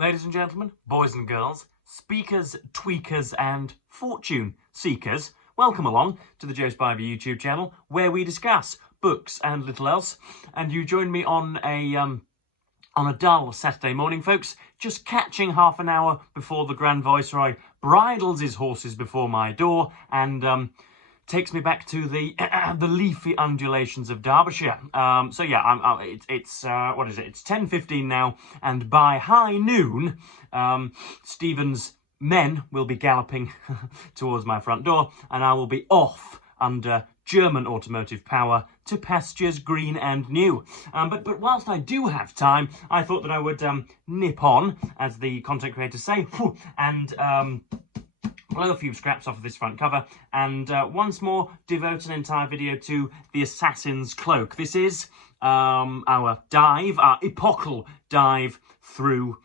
Ladies and gentlemen, boys and girls, speakers, tweakers and fortune seekers, welcome along to the Joe Spivey YouTube channel where we discuss books and little else. And you join me on a dull Saturday morning, folks, just catching half an hour before the Grand Viceroy bridles his horses before my door and takes me back to the the leafy undulations of Derbyshire. So yeah, it's what is it? It's 10:15 now, and by high noon, Stephen's men will be galloping towards my front door, and I will be off under German automotive power to pastures green and new. But whilst I do have time, I thought that I would nip on, as the content creators say, and blow a few scraps off of this front cover, and once more devote an entire video to the Assassin's Cloak. This is our epochal dive through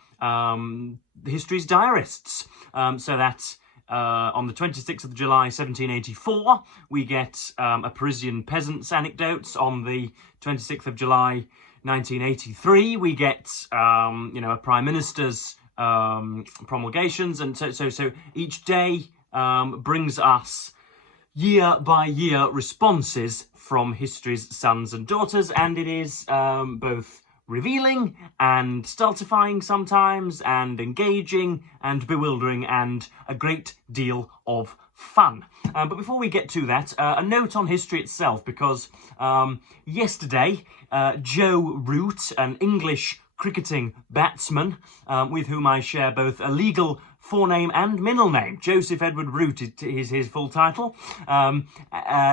history's diarists. So that on the 26th of July 1784, we get a Parisian peasant's anecdotes. On the 26th of July 1983, we get a prime minister's promulgations, and so each day brings us year by year responses from history's sons and daughters, and it is both revealing and stultifying sometimes, and engaging and bewildering, and a great deal of fun. But before we get to that, a note on history itself, because yesterday Joe Root, an English cricketing batsman with whom I share both a legal forename and middle name. Joseph Edward Root is his full title.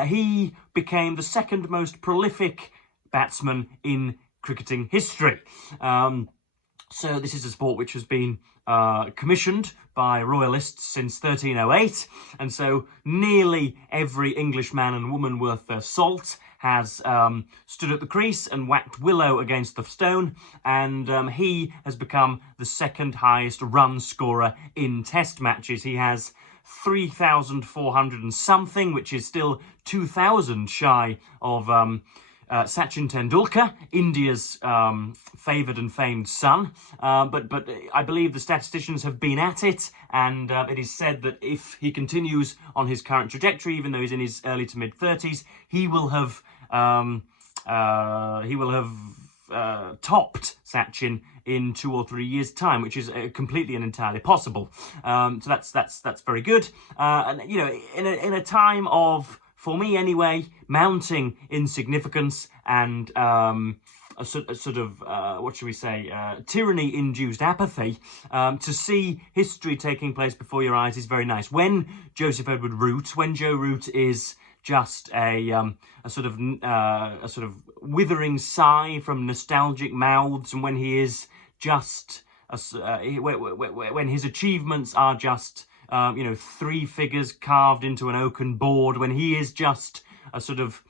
He became the second most prolific batsman in cricketing history. So this is a sport which has been commissioned by royalists since 1308, and so nearly every English man and woman worth their salt has stood at the crease and whacked willow against the stone, and he has become the second highest run scorer in test matches. He has 3,400 and something, which is still 2,000 shy of Sachin Tendulkar, India's favoured and famed son. But I believe the statisticians have been at it, and it is said that if he continues on his current trajectory, even though he's in his early to mid 30s, he will have topped Sachin in 2 or 3 years' time, which is completely and entirely possible. So that's very good. And you know, in a time of, for me anyway, mounting insignificance and a sort of what should we say, tyranny-induced apathy, to see history taking place before your eyes is very nice. When Joseph Edward Root, when Joe Root is just a sort of withering sigh from nostalgic mouths, and when he is just when his achievements are just three figures carved into an oaken board, when he is just a sort of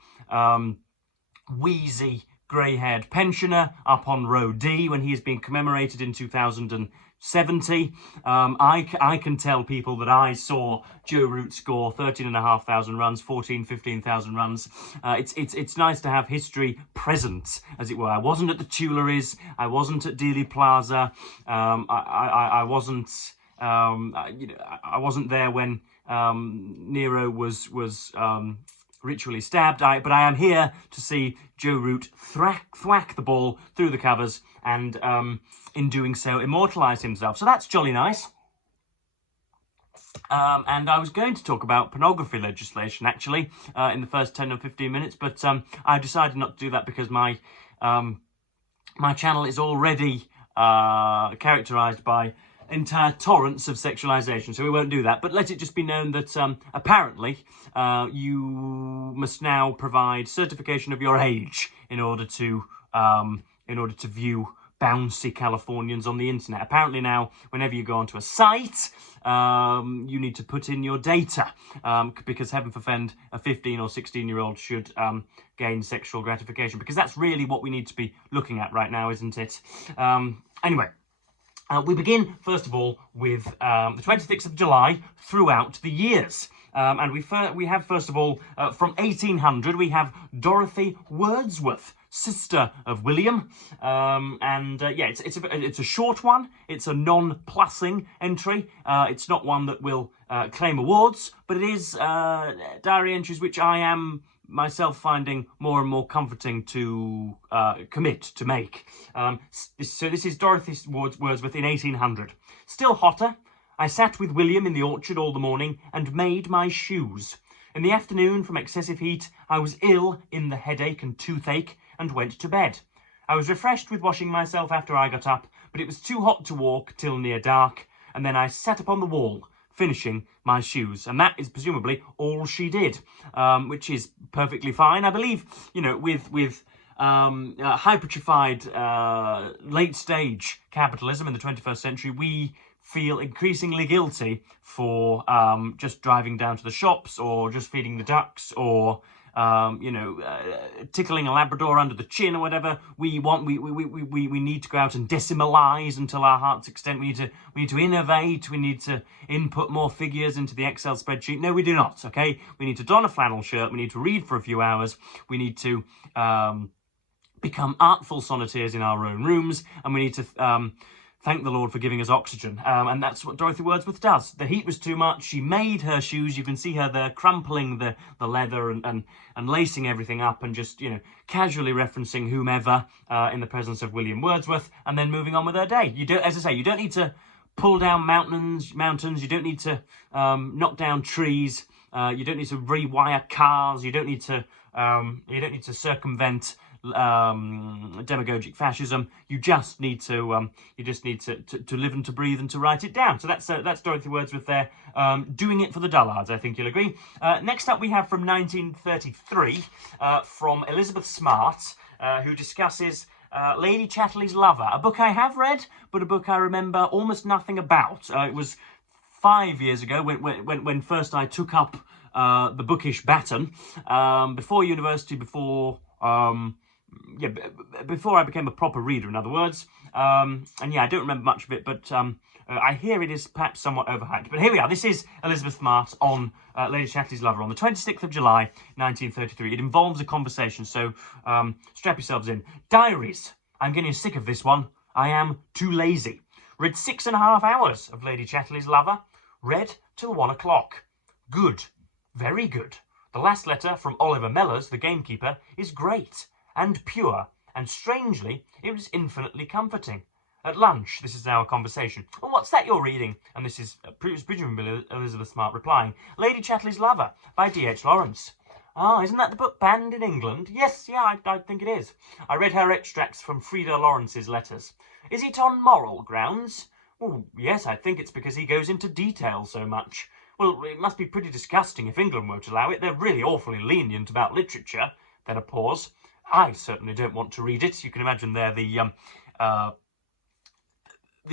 wheezy grey-haired pensioner up on Row D, when he is being commemorated in 2070. I can tell people that I saw Joe Root score 13,500 runs, 15,000 runs. It's nice to have history present, as it were. I wasn't at the Tuileries, I wasn't at Dealey Plaza, I wasn't I wasn't there when Nero was ritually stabbed, but I am here to see Joe Root thwack the ball through the covers, and in doing so immortalise himself. So that's jolly nice. And I was going to talk about pornography legislation, actually, in the first 10 or 15 minutes, but I decided not to do that because my channel is already characterised by entire torrents of sexualization, so we won't do that. But let it just be known that apparently you must now provide certification of your age in order to view bouncy Californians on the internet. Apparently now, whenever you go onto a site, you need to put in your data, because heaven forfend, a 15 or 16-year-old should gain sexual gratification, because that's really what we need to be looking at right now, isn't it? Anyway. We begin, first of all, with the 26th of July throughout the years. And we have, first of all, from 1800, we have Dorothy Wdsworth. sister of William. Yeah, it's a short one. It's a non-plussing entry. It's not one that will claim awards, but it is diary entries which I am myself finding more and more comforting to commit to make. So this is Dorothy Wdsworth in 1800. Still hotter. I sat with William in the orchard all the morning and made my shoes. In the afternoon, from excessive heat, I was ill in the headache and toothache and went to bed. I was refreshed with washing myself after I got up, but it was too hot to walk till near dark, and then I sat upon the wall, finishing my shoes. And that is presumably all she did, which is perfectly fine. I believe, you know, with hypertrophied late-stage capitalism in the 21st century, we feel increasingly guilty for just driving down to the shops or just feeding the ducks or tickling a Labrador under the chin or whatever. We need to go out and decimalize until our heart's extent. We need to innovate. We need to input more figures into the Excel spreadsheet. No, we do not. Okay, we need to don a flannel shirt. We need to read for a few hours. We need to become artful sonneteers in our own rooms, and we need to thank the Lord for giving us oxygen. And that's what Dorothy Wdsworth does. The heat was too much. She made her shoes. You can see her there crumpling the leather and lacing everything up and just, you know, casually referencing whomever in the presence of William Wordsworth, and then moving on with her day. You don't, as I say, you don't need to pull down mountains. You don't need to knock down trees. You don't need to rewire cars. You don't need to circumvent demagogic fascism. You just need to live and to breathe and to write it down. So that's Dorothy Wdsworth there, doing it for the dullards, I think you'll agree. Next up we have from 1933 from Elizabeth Smart, who discusses Lady Chatterley's Lover, a book I have read, but a book I remember almost nothing about. It was 5 years ago when first I took up the bookish baton, before university, before I became a proper reader, in other words. And yeah, I don't remember much of it, but I hear it is perhaps somewhat overhyped. But here we are. This is Elizabeth Smart on Lady Chatterley's Lover on the 26th of July, 1933. It involves a conversation, so strap yourselves in. Diaries. I'm getting sick of this one. I am too lazy. Read 6.5 hours of Lady Chatterley's Lover. Read till 1 o'clock. Good. Very good. The last letter from Oliver Mellors, the gamekeeper, is great and pure, and strangely, it was infinitely comforting. At lunch, this is our conversation. Well, what's that you're reading? And this is presumably Elizabeth Smart replying. Lady Chatterley's Lover by D.H. Lawrence. Ah, isn't that the book banned in England? Yes, yeah, I think it is. I read her extracts from Frieda Lawrence's letters. Is it on moral grounds? Well, yes, I think it's because he goes into detail so much. Well, it must be pretty disgusting if England won't allow it. They're really awfully lenient about literature. Then a pause. I certainly don't want to read it. You can imagine there the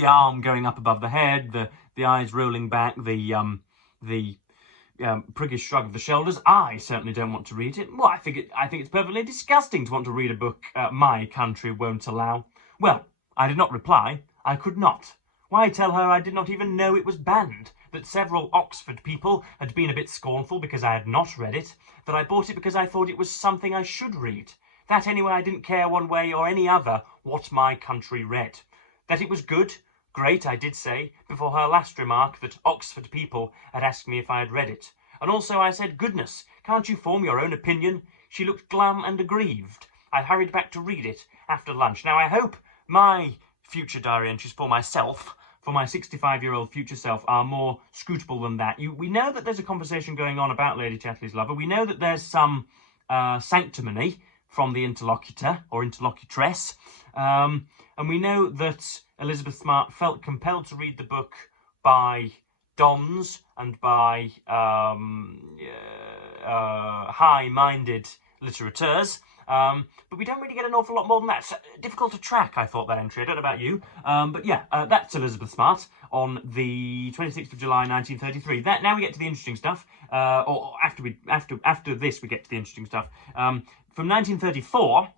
arm going up above the head, the eyes rolling back, the priggish shrug of the shoulders. I certainly don't want to read it. Well, I think it's perfectly disgusting to want to read a book my country won't allow. Well, I did not reply. I could not. Why tell her I did not even know it was banned, that several Oxford people had been a bit scornful because I had not read it, that I bought it because I thought it was something I should read, that anyway I didn't care one way or any other what my country read. That it was good, great, I did say, before her last remark that Oxford people had asked me if I had read it. And also I said, goodness, can't you form your own opinion? She looked glum and aggrieved. I hurried back to read it after lunch. Now I hope my future diary entries for myself, for my 65-year-old future self, are more scrutable than that. We know that there's a conversation going on about Lady Chatterley's Lover. We know that there's some sanctimony from the interlocutor or interlocutress. And we know that Elizabeth Smart felt compelled to read the book by dons and by high-minded litterateurs. But we don't really get an awful lot more than that. It's difficult to track, I thought, that entry. I don't know about you. But yeah, that's Elizabeth Smart on the 26th of July, 1933. Now we get to the interesting stuff. Or after this, we get to the interesting stuff. From 1934,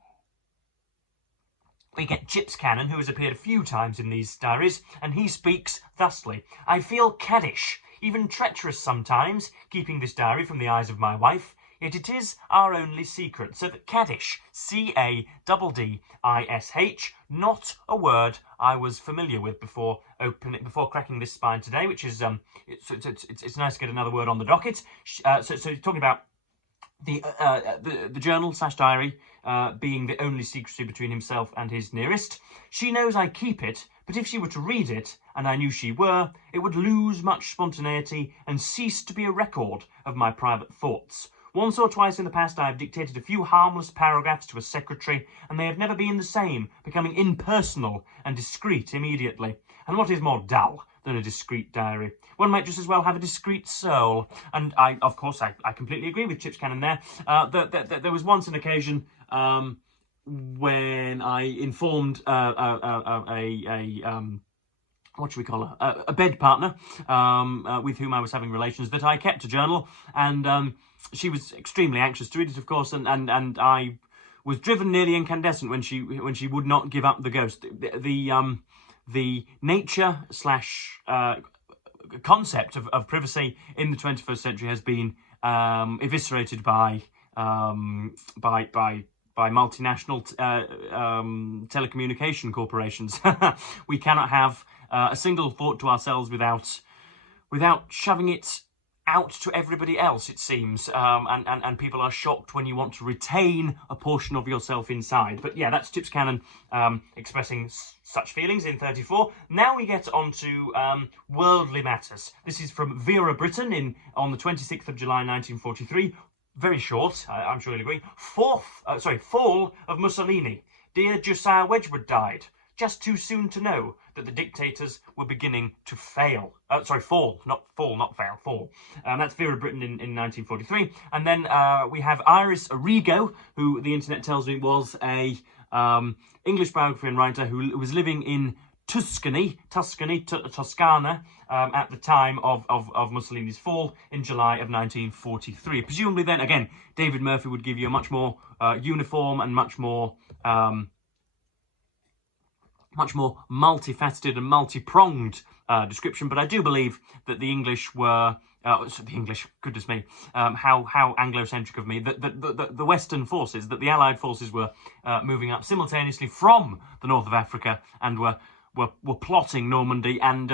we get Chips Cannon, who has appeared a few times in these diaries, and he speaks thusly. I feel caddish, even treacherous sometimes, keeping this diary from the eyes of my wife. yet it is our only secret. So that Caddish, C-A-D-D-I-S-H, not a word I was familiar with before cracking this spine today, which is it's nice to get another word on the docket. So talking about the journal / diary being the only secrecy between himself and his nearest. She knows I keep it, but if she were to read it, and I knew she were, it would lose much spontaneity and cease to be a record of my private thoughts. Once or twice in the past I have dictated a few harmless paragraphs to a secretary, and they have never been the same, becoming impersonal and discreet immediately. And what is more dull than a discreet diary? One might just as well have a discreet soul. And I completely agree with Chips Cannon there. There was once an occasion when I informed what should we call her? A bed partner with whom I was having relations, that I kept a journal, and she was extremely anxious to read it, of course, and I was driven nearly incandescent when she would not give up the ghost. The nature / concept of privacy in the 21st century has been eviscerated by multinational telecommunication corporations. We cannot have a single thought to ourselves without shoving it out to everybody else, it seems, and people are shocked when you want to retain a portion of yourself inside. But yeah, that's Chips Cannon expressing such feelings in 34. Now we get on to worldly matters. This is from Vera Britton on the 26th of July 1943. Very short, I'm sure you'll agree. Fall of Mussolini. Dear Josiah Wedgwood died. Just too soon to know that the dictators were beginning to fail. Fall. That's Vera Britton in 1943. And then we have Iris Arrigo, who the internet tells me was a English biographer and writer who was living in Toscana, at the time of Mussolini's fall in July of 1943. Presumably then, again, David Murphy would give you a much more uniform and much more multifaceted and multi-pronged description, but I do believe that the English were... goodness me, how Anglo-centric of me, that the Western forces, that the Allied forces were moving up simultaneously from the north of Africa and were plotting Normandy, and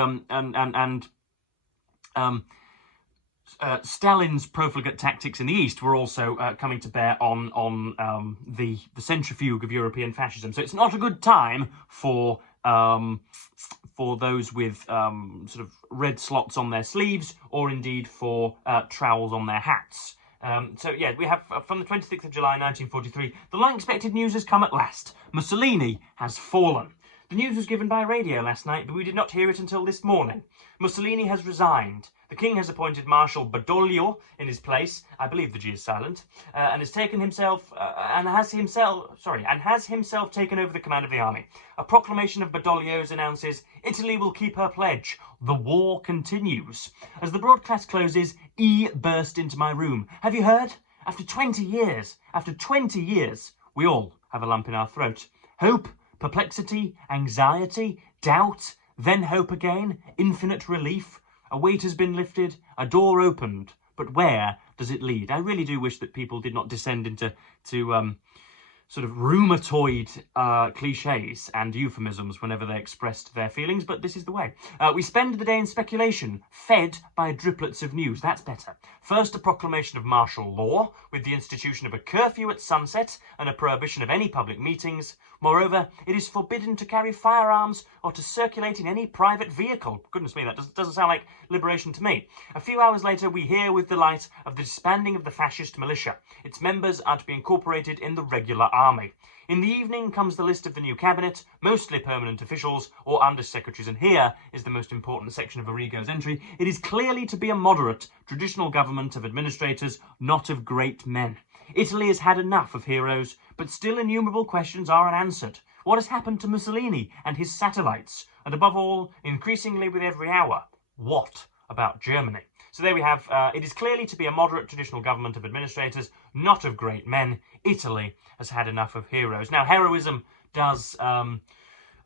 Stalin's profligate tactics in the east were also coming to bear on the centrifuge of European fascism. So it's not a good time for those with sort of red slots on their sleeves, or indeed for trowels on their hats. So yeah, we have from the 26th of July 1943, the long-expected news has come at last. Mussolini has fallen. The news was given by radio last night, but we did not hear it until this morning. Mussolini has resigned. The king has appointed Marshal Badoglio in his place. I believe the G is silent, and has himself taken over the command of the army. A proclamation of Badoglio's announces, "Italy will keep her pledge. The war continues." As the broadcast closes, E burst into my room. Have you heard? After 20 years, we all have a lump in our throat. Hope, perplexity, anxiety, doubt, then hope again, infinite relief. A weight has been lifted, a door opened, but where does it lead? I really do wish that people did not descend into sort of rheumatoid cliches and euphemisms whenever they expressed their feelings, but this is the way. We spend the day in speculation, fed by driplets of news. That's better. First, a proclamation of martial law, with the institution of a curfew at sunset and a prohibition of any public meetings. Moreover, it is forbidden to carry firearms or to circulate in any private vehicle. Goodness me, that doesn't sound like liberation to me. A few hours later, we hear with delight of the disbanding of the fascist militia. Its members are to be incorporated in the regular army. In the evening comes the list of the new cabinet, mostly permanent officials or undersecretaries, and here is the most important section of Arrigo's entry. It is clearly to be a moderate, traditional government of administrators, not of great men. Italy has had enough of heroes, but still innumerable questions are unanswered. What has happened to Mussolini and his satellites? And above all, increasingly with every hour, what about Germany? So there we have, it is clearly to be a moderate traditional government of administrators, not of great men. Italy has had enough of heroes. Now, heroism does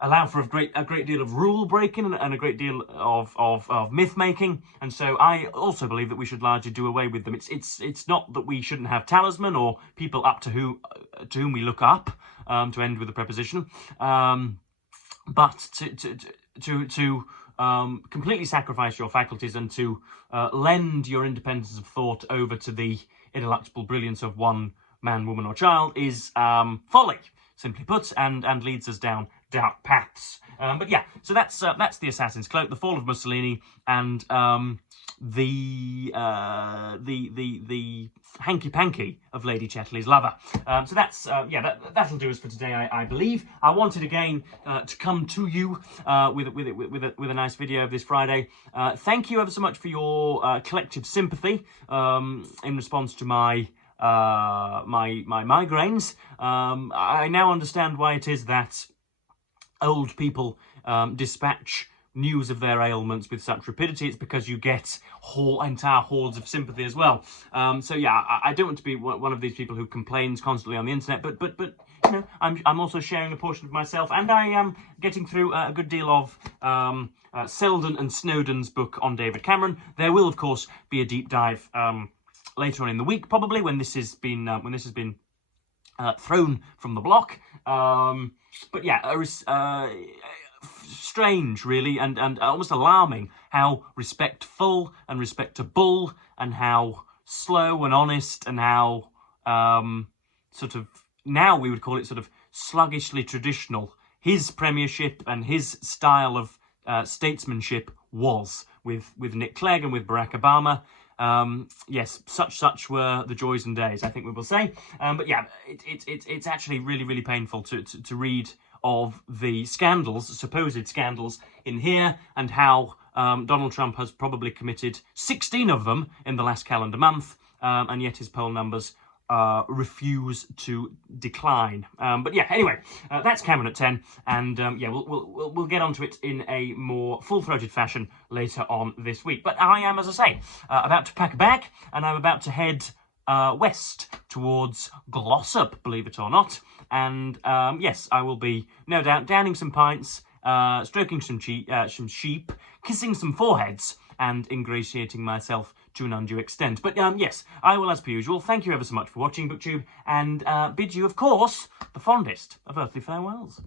allow for a great deal of rule breaking and a great deal of myth making, and so I also believe that we should largely do away with them. It's not that we shouldn't have talisman or people up to whom we look up, to end with a preposition, but to completely sacrifice your faculties and to lend your independence of thought over to the ineluctable brilliance of one man, woman, or child is folly, simply put, and leads us down dark paths. But yeah, so that's the Assassin's Cloak, the fall of Mussolini, and the hanky-panky of Lady Chatterley's lover. So that's that'll do us for today, I believe. I wanted again to come to you with a nice video of this Friday. Thank you ever so much for your collective sympathy in response to my migraines. I now understand why it is that old people dispatch news of their ailments with such rapidity. It's because you get entire hordes of sympathy as well. So yeah, I don't want to be one of these people who complains constantly on the internet, but you know, I'm also sharing a portion of myself, and I am getting through a good deal of Selden and Snowden's book on David Cameron. There will, of course, be a deep dive later on in the week, probably when this has been thrown from the block. But yeah, strange, really, and almost alarming how respectful and respectable and how slow and honest and how sort of, now we would call it sort of sluggishly traditional, his premiership and his style of statesmanship was with Nick Clegg and with Barack Obama. Yes, such were the joys and days, I think we will say. But yeah, it's actually really painful to read of the scandals, supposed scandals, in here, and how Donald Trump has probably committed 16 of them in the last calendar month, and yet his poll numbers refuse to decline. But yeah, anyway, that's Cameron at 10, and yeah, we'll get onto it in a more full-throated fashion later on this week. But I am, as I say, about to pack a bag, and I'm about to head west towards Glossop, believe it or not. And yes, I will be, no doubt, downing some pints, stroking some sheep, kissing some foreheads, and ingratiating myself to an undue extent. But yes, I will, as per usual, thank you ever so much for watching BookTube, and bid you, of course, the fondest of earthly farewells.